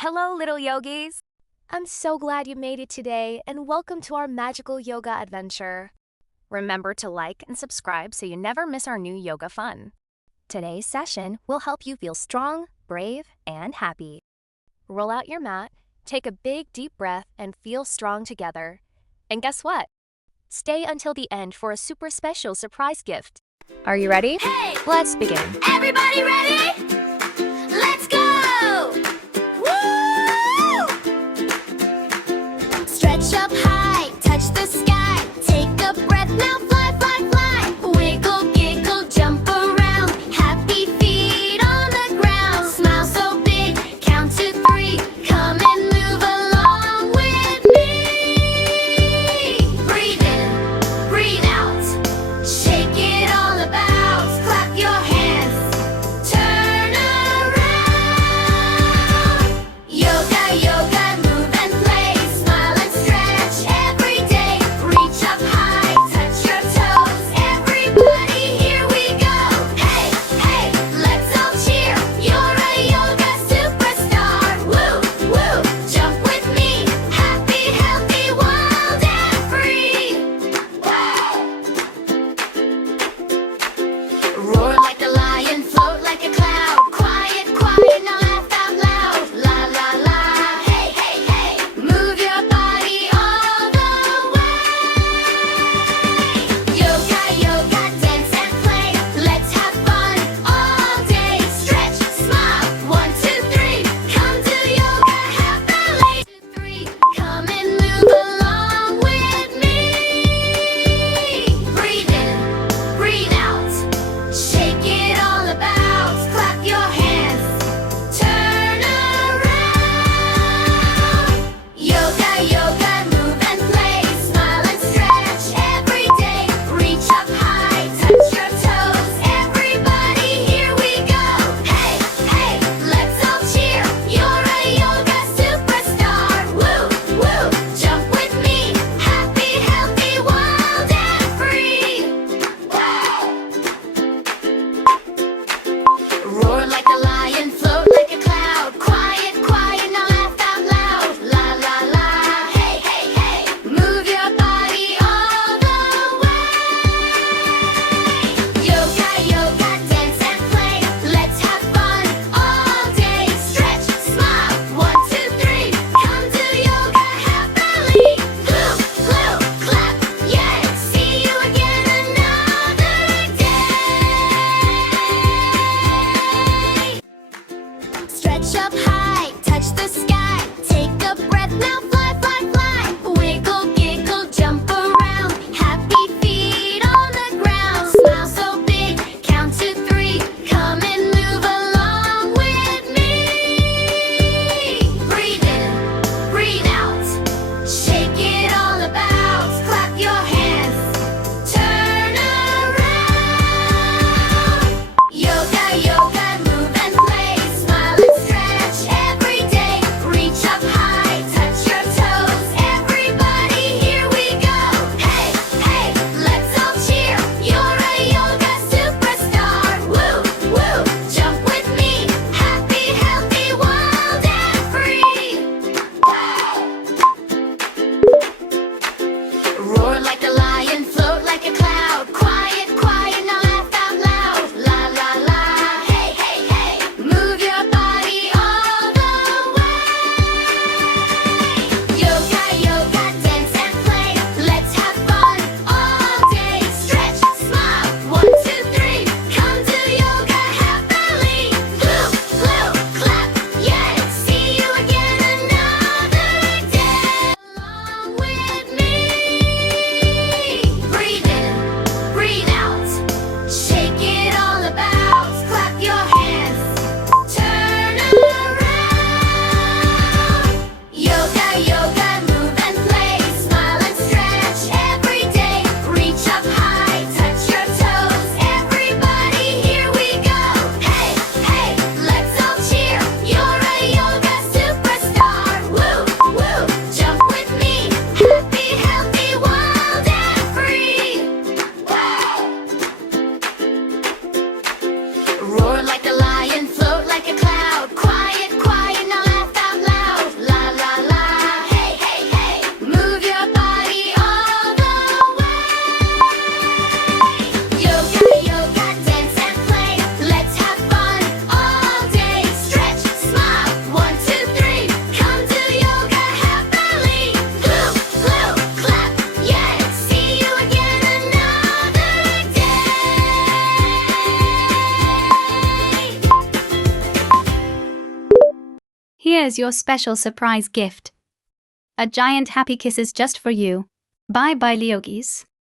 Hello, little yogis! I'm so glad you made it today, and welcome to our magical yoga adventure. Remember to like and subscribe so you never miss our new yoga fun. Today's session will help you feel strong, brave, and happy. Roll out your mat, take a big deep breath, and feel strong together. And guess what? Stay until the end for a super special surprise gift. Are you ready? Hey! Let's begin. Everybody ready? Let's go! Woo! Stretch up high, touch the sky. Take a breath now, fly, fly, fly. Wiggle, giggle, jump around. Happy feet on the ground. Smile so big, count to 3. Come and move along with me. Breathe in, breathe out. Shake it all about. Clap your hands. Turn around. Yoga, yoga, move and play. Smile and stretch every day. Reach up high, touch your toes. Everybody, here we go. Hey, hey, let's all cheer. You're a yoga superstar. Woo, woo, jump with me. Happy, healthy, wild and free. Roar like a lion, float like a cloud. Quiet, quiet, now laugh out loud. La, la, la, hey, hey, hey. Move your body all the way. Yoga, yoga, dance and play. Let's have fun all day. Stretch, smile. 1, 2, 3. Come do yoga happily. 2, 3. Come and move along with me. Breathe in, breathe out. Shake it all about. Clap your hands. Turn around. Yoga, yoga, move and play. Smile and stretch every day. Reach up high, touch your toes. Everybody, here we go. Hey, hey, let's all cheer. You're a yoga superstar. Woo, woo, jump with me. Happy, healthy, wild and free. Roar like a lion, float like a cloud. Quiet, quiet, now laugh out loud. La, la, la, hey, hey, hey. Move your body all the way. Yoga, yoga, dance and play. Let's have fun all day. Stretch, smile. 1, 2, 3. Come do yoga happily. Blue, blue, clap, yay. See you again another day. Stretch up high, touch the sky. Take a breath now, fly, fly, fly. Wiggle, giggle, jump around. Happy feet on the ground. Smile so big, count to 3. Come and move along with me. Breathe in, breathe out. Shake it all about. Clap your hands. Turn around. Yoga, yoga, move and play. Smile and stretch every day. Here's your special surprise gift. A giant happy kisses just for you. Bye bye, yogis.